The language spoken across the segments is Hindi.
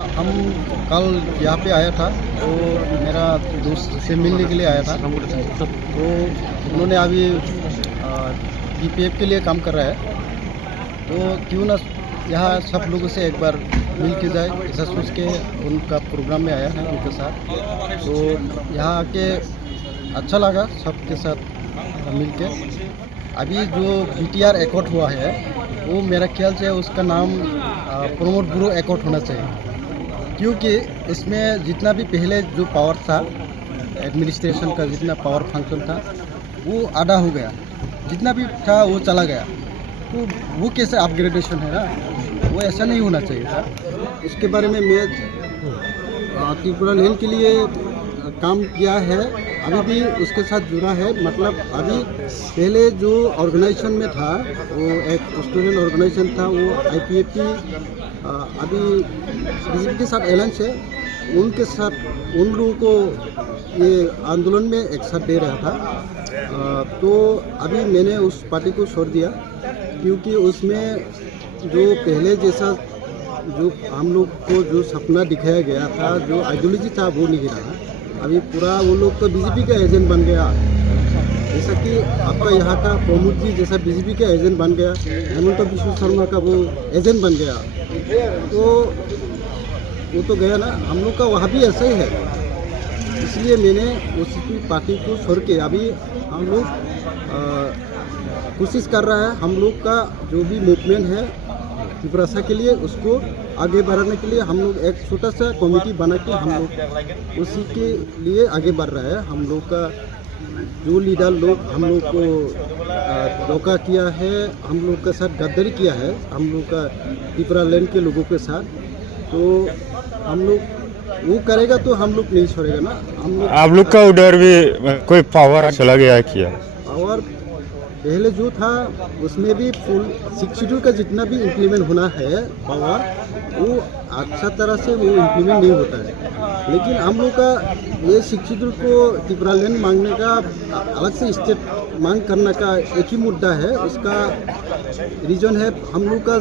हम कल यहाँ पे आया था तो मेरा दोस्त से मिलने के लिए आया था। तो उन्होंने अभी पीपीएफ के लिए काम कर रहा है, तो क्यों ना यहाँ सब लोगों से एक बार मिल के जाए, ऐसा सोच के उनका प्रोग्राम में आया है उनके साथ। तो यहाँ आके अच्छा लगा सबके साथ मिल के। अभी जो बीटीआर एकॉर्ड हुआ है वो मेरा ख्याल से उसका नाम प्रमोट ब्यूरो एकॉर्ड होना चाहिए, क्योंकि इसमें जितना भी पहले जो पावर था, एडमिनिस्ट्रेशन का जितना पावर फंक्शन था वो आधा हो गया, जितना भी था वो चला गया। तो वो कैसे अपग्रेडेशन है ना, वो ऐसा नहीं होना चाहिए था। इसके बारे में मैं त्रिपुरा लैंड के लिए काम किया है, अभी भी उसके साथ जुड़ा है। मतलब अभी पहले जो ऑर्गेनाइजेशन में था वो एक स्टूडेंट ऑर्गेनाइजेशन था, वो आईपीएफटी अभी बीजेपी के साथ अलायंस है, उनके साथ उन लोगों को ये आंदोलन में एक साथ दे रहा था। तो अभी मैंने उस पार्टी को छोड़ दिया, क्योंकि उसमें जो पहले जैसा जो हम लोग को जो सपना दिखाया गया था, जो आइडियोलॉजी था, वो नहीं रहा। अभी पूरा वो लोग तो बीजेपी का एजेंट बन गया, जैसा कि आपका यहाँ का प्रमुख जी जैसा बीजेपी का एजेंट बन गया, हेमंत बिश्व शर्मा का वो एजेंट बन गया। तो वो तो गया ना, हम लोग का वहाँ भी ऐसा ही है। इसलिए मैंने उसी पार्टी को छोड़ के अभी हम लोग कोशिश कर रहा है, हम लोग का जो भी मूवमेंट है त्रिपुरा के लिए, उसको आगे बढ़ाने के लिए हम लोग एक छोटा सा कमेटी बना के हम लोग उसी के लिए आगे बढ़ रहा है। हम लोग का जो लीडर लोग हम लोग को धोखा किया है, हम लोग के साथ गद्दारी किया है, हम लोग का त्रिपुरा लैंड के लोगों के साथ, तो हम लोग वो करेगा तो हम लोग नहीं छोड़ेगा ना। हम लोग आप लोग का उधर भी कोई पावर चला गया क्या? पावर पहले जो था उसमें भी फुल 62 का जितना भी इम्प्लीमेंट होना है पावर, वो अच्छा तरह से वो इम्प्लीमेंट नहीं होता है। लेकिन हम लोग का ये 62 को त्रिपुरा लैंड मांगने का, अलग से स्टेट मांग करने का एक ही मुद्दा है। उसका रीजन है हम लोग का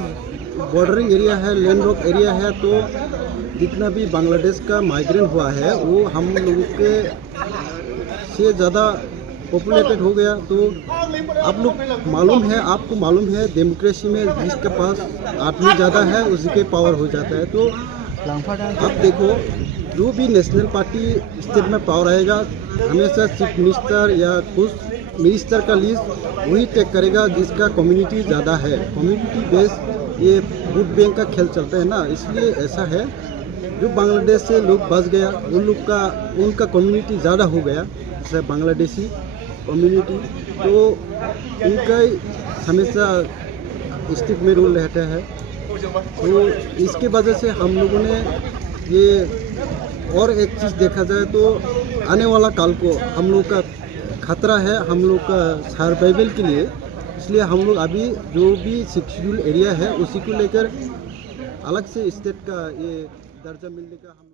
बॉर्डरिंग एरिया है, लैंड लॉक एरिया है, तो जितना भी बांग्लादेश का माइग्रेंट हुआ है वो हम लोगों के से ज़्यादा पॉपुलेटेड हो गया। तो आप लोग मालूम है, आपको मालूम है, डेमोक्रेसी में जिसके पास आदमी ज़्यादा है उसी के पावर हो जाता है। तो आप देखो, जो भी नेशनल पार्टी स्टेट में पावर आएगा, हमेशा चीफ मिनिस्टर या कुछ मिनिस्टर का लिस्ट वही टेक करेगा जिसका कम्युनिटी ज़्यादा है। कम्युनिटी बेस ये वोट बैंक का खेल चलता है ना, इसलिए ऐसा है। जो बांग्लादेश से लोग बच गया, उन लोग का उनका कम्युनिटी ज़्यादा हो गया, जैसे बांग्लादेशी कम्युनिटी, तो उनका हमेशा स्टेट में रोल रहता है। तो इसके वजह से हम लोगों ने ये, और एक चीज़ देखा जाए तो आने वाला काल को हम लोग का खतरा है, हम लोग का सर्वाइवल के लिए। इसलिए हम लोग अभी जो भी शेड्यूल एरिया है उसी को लेकर अलग से स्टेट का ये दर्जा मिलने का हम